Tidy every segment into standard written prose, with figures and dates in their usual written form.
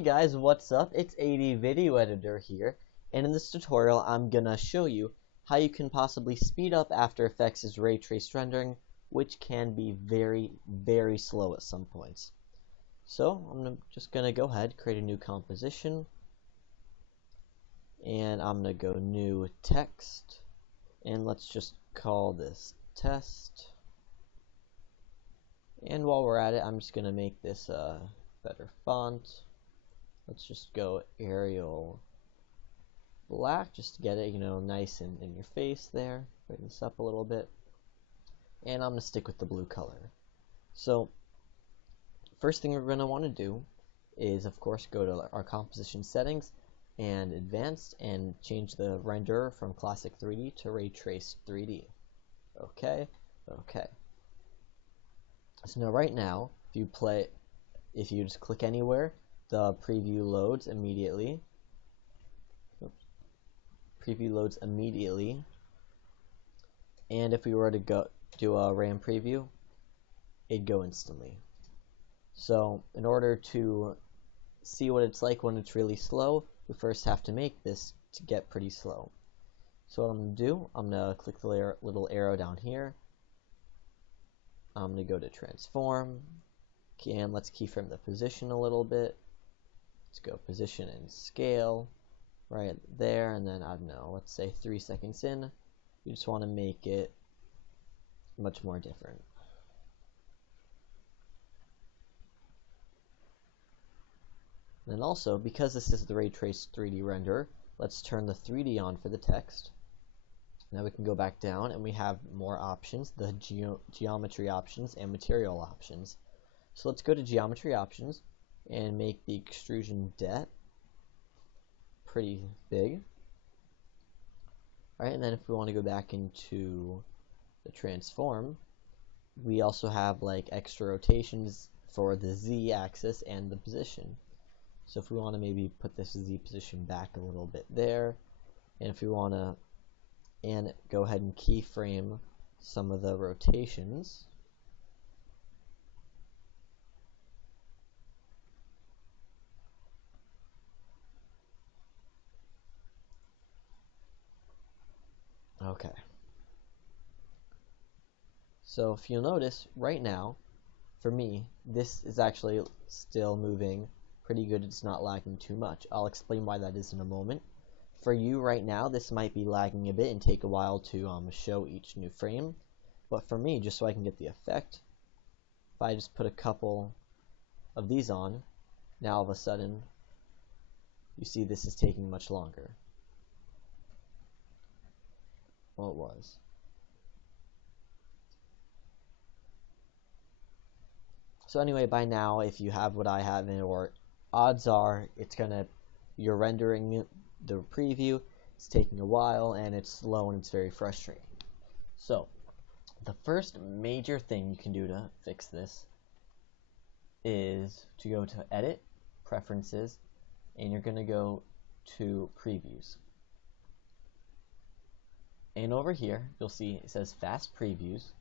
Hey guys, what's up? It's AD.VideoEditor here, and in this tutorial I'm gonna show you how you can possibly speed up After Effects' ray traced rendering, which can be very slow at some points. So I'm just gonna go ahead, create a new composition, and I'm gonna go new text, and let's just call this test. And while we're at it, I'm just gonna make this a better font. Let's just go Arial black just to get it, nice and in your face there. Bring this up a little bit. And I'm going to stick with the blue color. So, first thing we're going to want to do is, of course, go to our composition settings and advanced and change the renderer from classic 3D to ray traced 3D. Okay. So now right now, if you just click anywhere, the preview loads immediately. Preview loads immediately. And if we were to go do a RAM preview, it'd go instantly. So in order to see what it's like when it's really slow, we first have to make this to get pretty slow. So what I'm going to do, I'm going to click the little arrow down here. I'm going to go to transform, and let's keyframe the position a little bit. Let's go position and scale right there, and then I don't know, let's say 3 seconds in, you just want to make it much more different. And also, because this is the ray traced 3D renderer, let's turn the 3D on for the text. Now we can go back down and we have more options, the geometry options and material options. So let's go to geometry options and make the extrusion depth pretty big. Alright, and then if we want to go back into the transform, we also have like extra rotations for the Z axis and the position. So if we want to maybe put this Z position back a little bit there, and if we want to go ahead and keyframe some of the rotations. Okay. So if you'll notice, right now, for me, this is actually still moving pretty good. It's not lagging too much. I'll explain why that is in a moment. For you right now, this might be lagging a bit and take a while to show each new frame. But for me, just so I can get the effect, if I just put a couple of these on, now all of a sudden, you see this is taking much longer. Well, it was. So anyway, by now, if you have what I have in, or odds are you're rendering the preview, it's taking a while, and it's slow, and it's very frustrating. So, the first major thing you can do to fix this is to go to Edit, Preferences, and you're going to go to Previews. And over here, you'll see it says Fast Previews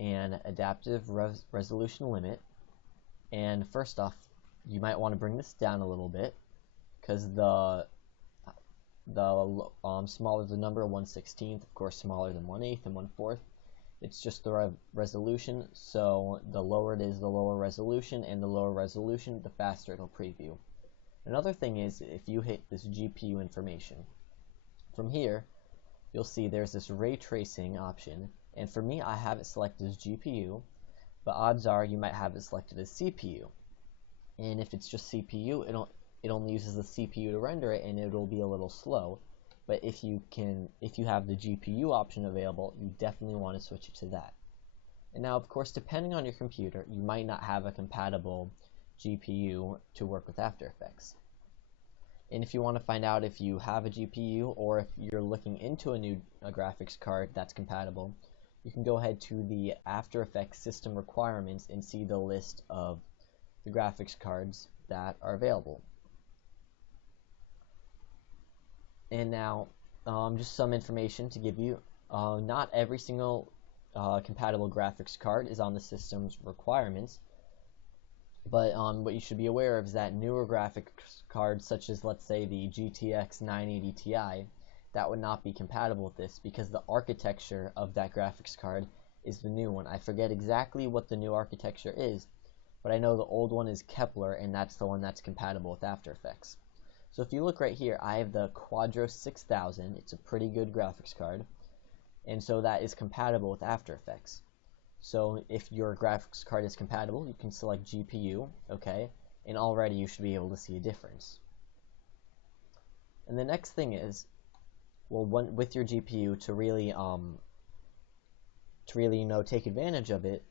and Adaptive Resolution Limit. And first off, you might want to bring this down a little bit, because the smaller the number, 1/16, of course smaller than 1/8 and 1/4. It's just the resolution, so the lower it is, the lower resolution, and the lower resolution, the faster it'll preview. Another thing is, if you hit this GPU information, from here, you'll see there's this ray tracing option, and for me, I have it selected as GPU, but odds are you might have it selected as CPU. And if it's just CPU, it only uses the CPU to render it, and it'll be a little slow. But if you have the GPU option available, you definitely want to switch it to that. And now, of course, depending on your computer, you might not have a compatible GPU to work with After Effects. And if you want to find out if you have a GPU, or if you're looking into a new graphics card that's compatible, you can go ahead to the After Effects system requirements and see the list of the graphics cards that are available. And now, just some information to give you. Not every single compatible graphics card is on the system's requirements. But what you should be aware of is that newer graphics cards, such as let's say the GTX 980 Ti, that would not be compatible with this because the architecture of that graphics card is the new one. I forget exactly what the new architecture is, but I know the old one is Kepler, and that's the one that's compatible with After Effects. So if you look right here, I have the Quadro 6000. It's a pretty good graphics card, and so that is compatible with After Effects. So if your graphics card is compatible, you can select GPU, okay, and already you should be able to see a difference. And the next thing is, well, with your GPU, to really take advantage of it,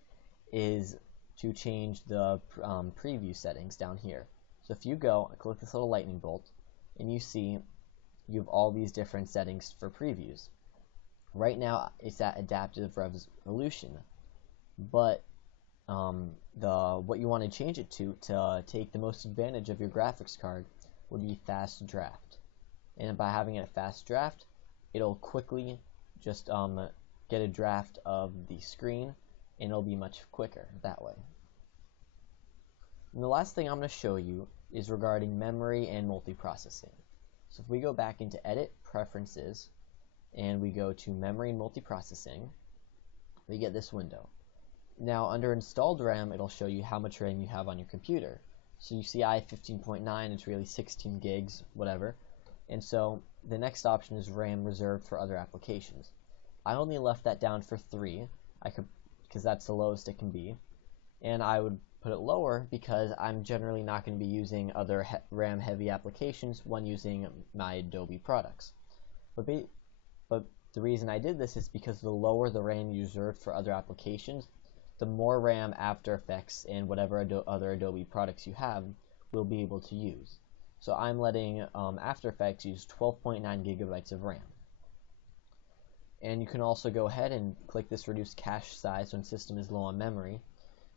is to change the preview settings down here. So if you go and click this little lightning bolt, and you see you have all these different settings for previews. Right now it's at adaptive resolution, but what you want to change it to take the most advantage of your graphics card would be fast draft. And by having it fast draft, it'll quickly just get a draft of the screen, and it'll be much quicker that way. And the last thing I'm going to show you is regarding memory and multiprocessing. So if we go back into Edit, Preferences, and we go to Memory and Multiprocessing, we get this window. Now under Installed RAM, it'll show you how much RAM you have on your computer. So you see I have 15.9, it's really 16 gigs, whatever. And so the next option is RAM reserved for other applications. I only left that down for 3, because that's the lowest it can be. And I would put it lower because I'm generally not going to be using other RAM heavy applications when using my Adobe products. But the reason I did this is because the lower the RAM you reserved for other applications, the more RAM After Effects and whatever other Adobe products you have will be able to use. So I'm letting After Effects use 12.9 gigabytes of RAM. And you can also go ahead and click this reduce cache size when system is low on memory.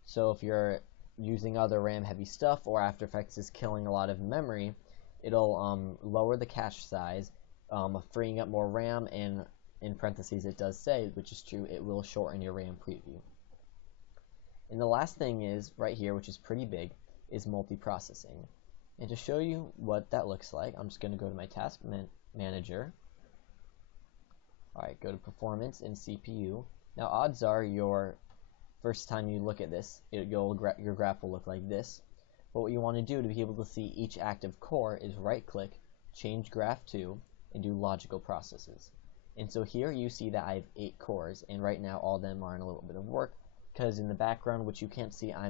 So if you're using other RAM heavy stuff or After Effects is killing a lot of memory, it'll lower the cache size, freeing up more RAM, and in parentheses it does say, which is true, it will shorten your RAM preview. And the last thing is right here, which is pretty big, is multiprocessing. And to show you what that looks like, I'm just going to go to my task manager. Alright, go to Performance and CPU. Now odds are your first time you look at this, your graph will look like this. But what you want to do to be able to see each active core is right-click, change Graph To, and do Logical Processes. And so here you see that I have 8 cores, and right now all of them are in a little bit of work, because in the background, which you can't see, I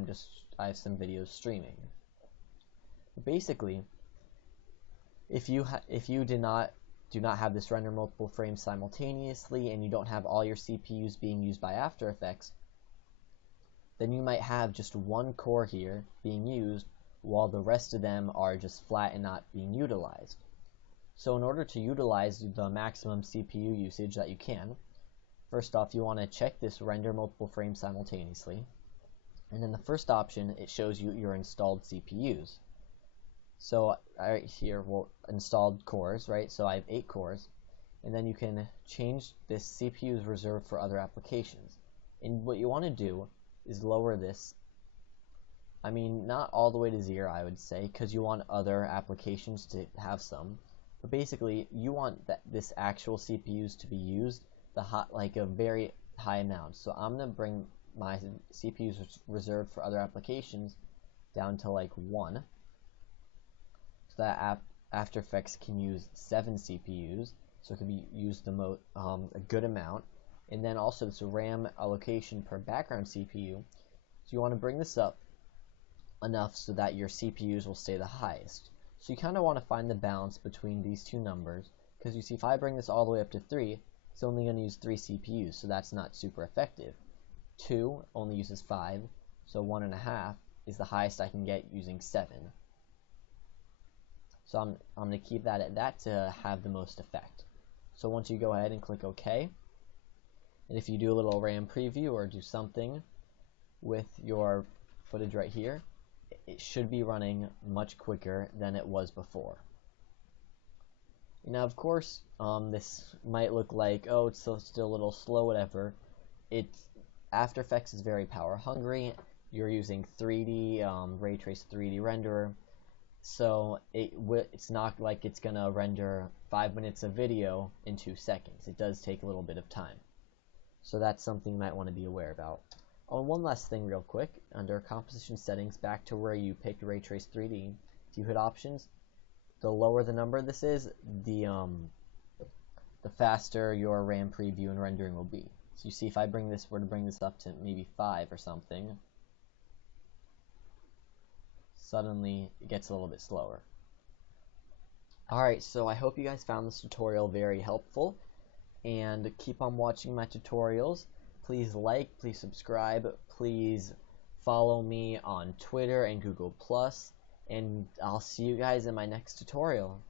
have some videos streaming. But basically, if you do not have this render multiple frames simultaneously, and you don't have all your CPUs being used by After Effects, then you might have just one core here being used while the rest of them are just flat and not being utilized. So in order to utilize the maximum CPU usage that you can, first off you want to check this render multiple frames simultaneously, and then the first option, it shows you your installed CPUs. So right here, well, installed cores, right? So I have 8 cores, and then you can change this CPUs reserved for other applications. And what you want to do is lower this, I mean not all the way to 0 I would say, because you want other applications to have some, but basically you want this actual CPUs to be used like a very high amount. So I'm going to bring my CPUs reserved for other applications down to like 1, so that After Effects can use 7 CPUs, so it can be used a good amount. And then also this RAM allocation per background CPU. So you want to bring this up enough so that your CPUs will stay the highest. So you kind of want to find the balance between these two numbers, because you see if I bring this all the way up to 3, it's only going to use 3 CPUs, so that's not super effective. 2 only uses 5, so 1.5 is the highest I can get using 7. So I'm going to keep that at that to have the most effect. So once you go ahead and click OK, and if you do a little RAM preview or do something with your footage right here, it should be running much quicker than it was before. Now of course, this might look like, oh, it's still a little slow, whatever. After Effects is very power hungry. you're using 3D ray trace 3D renderer, so it's not like it's gonna render 5 minutes of video in 2 seconds. It does take a little bit of time, so that's something you might want to be aware about. Oh, one last thing real quick, under composition settings, back to where you picked ray trace 3D, if you hit options, the lower the number this is, the faster your RAM preview and rendering will be. So you see, if I were to bring this up to maybe 5 or something, suddenly it gets a little bit slower. Alright, so I hope you guys found this tutorial very helpful, and keep on watching my tutorials. Please like, please subscribe, please follow me on Twitter and Google+, and I'll see you guys in my next tutorial.